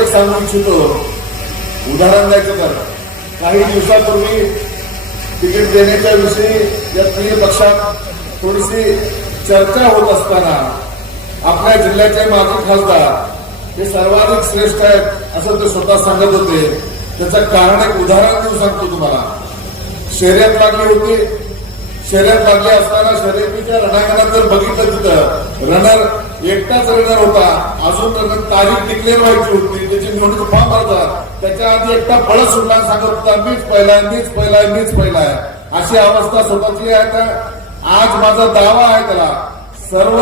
एक सांगू इच्छितो उदाहरण द्यायचं तर काही दिवसापूर्वी तिकीट देण्याच्या विषयी या तीन पक्षात थोडीशी चर्चा होत असताना आपल्या जिल्ह्याचे माजी खासदार हे सर्वाधिक श्रेष्ठ आहेत असं ते स्वतः सांगत होते. त्याचं कारण एक उदाहरण देऊन सांगतो तुम्हाला. शर्यत लागली होती. शर्यत लागली असताना शर्यतीच्या रणांगणात जर बघितलं तिथं रनर एकटाच रनर होता. अजून रनर तारीख डिक्लेअर व्हायची होती. त्याची निवडणूक फॉर्म भरता त्याच्या आधी एकटा पळत सुटला. सांगत होता मीच पहिला मीच पहिला मीच पहिला आहे. अशी अवस्था स्वतःची आहे. तर आज माझा दावा आहे त्याला. सर्व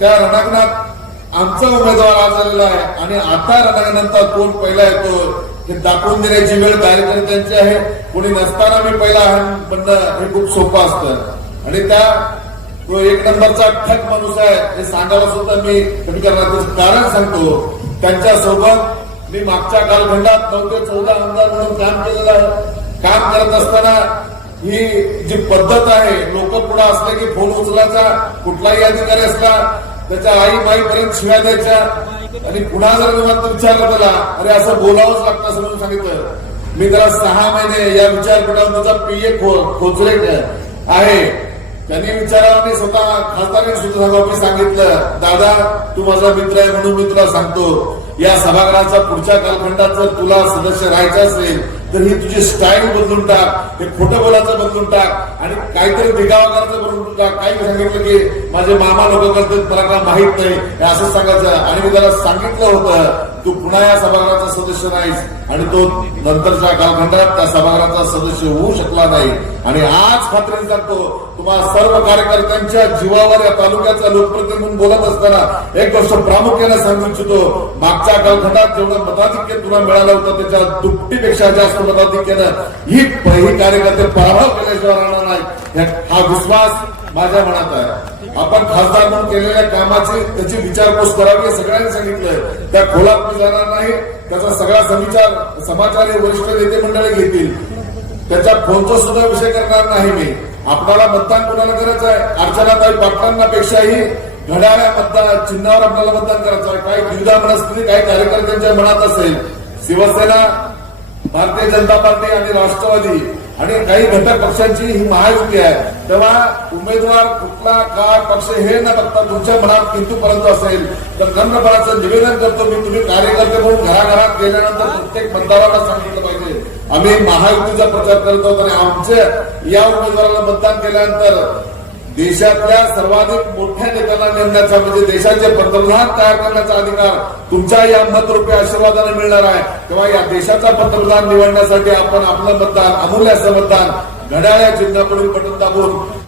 त्या रणांगणात आमचा उमेदवार आज आलेला आहे. आणि आता रणांगणांचा कोण पहिला येतो हे दाखवून देण्याची वेळ कार्यकर्त्यांची आहे. कोणी नसताना मी पहिला आहे म्हणणं हे खूप सोपं असतं. आणि त्या तो एक नंबरचा ठक माणूस आहे हे सांगायला सुद्धा मी कमी करण्याचं कारण सांगतो. त्यांच्यासोबत मी मागच्या कालखंडात नऊ ते चौदा आमदार म्हणून काम केलेलं आहे. काम करत असताना ही जी पद्धत आहे लोक पुढे असले की फोन उचलायचा कुठलाही अधिकारी असला त्याच्या आई माईपर्यंत शिव्या द्यायच्या आणि पुन्हा जर विमान विचारलं त्याला अरे असं बोलावंच लागतं असं म्हणून सांगितलं. मी त्याला सहा महिने या विचारपीठाचा पीए खोचरे आहे. त्यांनी विचारावं मी स्वतः खासदारांनी सुद्धा सांगा मी सांगितलं दादा तू माझा मित्र आहे म्हणून मी तुला सांगतो. या सभागृहाचा पुढच्या कालखंडात जर तुला सदस्य राहायचं असेल तर ही तुझी स्टाईल बदलून टाक हे खोटं बोलायचं बदलून टाक आणि काहीतरी दिगावा करायचं बदलून टाक. काही सांगितलं की माझे मामा लोक करतात मला काय माहीत नाही. हे असं सांगायचं. आणि मी त्याला सांगितलं होतं तू पुन्हा या सभागृहाचा सदस्य नाहीस. आणि तो नंतरच्या कालखंडात त्या सभागृहाचा सदस्य होऊ शकला नाही. आणि आज खात्रीने सांगतो तुम्हा सर्व कार्यकर्त्यांच्या जीवावर या तालुक्याचा लोकप्रतिनिधी म्हणून बोलत असताना एक गोष्ट प्रामुख्याने सांगू इच्छितो. मागच्या कालखंडात जेवढं मताधिक्य तुला मिळालं होतं त्याच्या दुपटीपेक्षा जास्त मताधिक्यानं ही पहिली कार्यकर्ते पराभव केल्याशिवाय राहणार नाही. हा विश्वास माझ्या मनात आहे. आपण खासदार म्हणून केलेल्या कामाची त्याची विचारपूस करावी सगळ्यांनी सांगितलंय. त्या खोलात मी जाणार नाही. त्याचा सगळा सविचार समाचार हे वरिष्ठ नेते मंडळी घेतील. त्याच्या फोनचा सुद्धा विषय करणार नाही मी. आपल्याला मतदान कोणाला करायचं आहे? अर्चनाताई पाटलांना पेक्षाही घड्याळ्या मतदान चिन्हावर आपल्याला मतदान करायचं आहे. काही द्विधा मनस्थिती काही कार्यकर्त्यांच्या मनात असेल. शिवसेना भारतीय जनता पार्टी आणि राष्ट्रवादी आणि काही घटक पक्षांची ही महायुती आहे. तेव्हा उमेदवार कुठला काय पक्ष हे न बघता तुमच्या मनात किंतु परंतु असेल. तर नम्रपणाचं निवेदन करतो मी. तुम्ही कार्यकर्ते म्हणून घराघरात गेल्यानंतर प्रत्येक मतदाराला सांगितलं पाहिजे. आम्ही महायुतीचा प्रचार करत आहोत आणि आमच्या या उमेदवाराला मतदान केल्यानंतर देशातल्या सर्वाधिक मोठ्या नेत्यांना नेमण्याचा म्हणजे देशाचे पंतप्रधान तयार करण्याचा अधिकार तुमच्या या मतरूपी आशीर्वादाने मिळणार आहे. तेव्हा या देशाचा पंतप्रधान निवडण्यासाठी आपण आपलं मतदान अमूल्य असं मतदान घड्याळ्या चिन्हाकडून बटन दाबून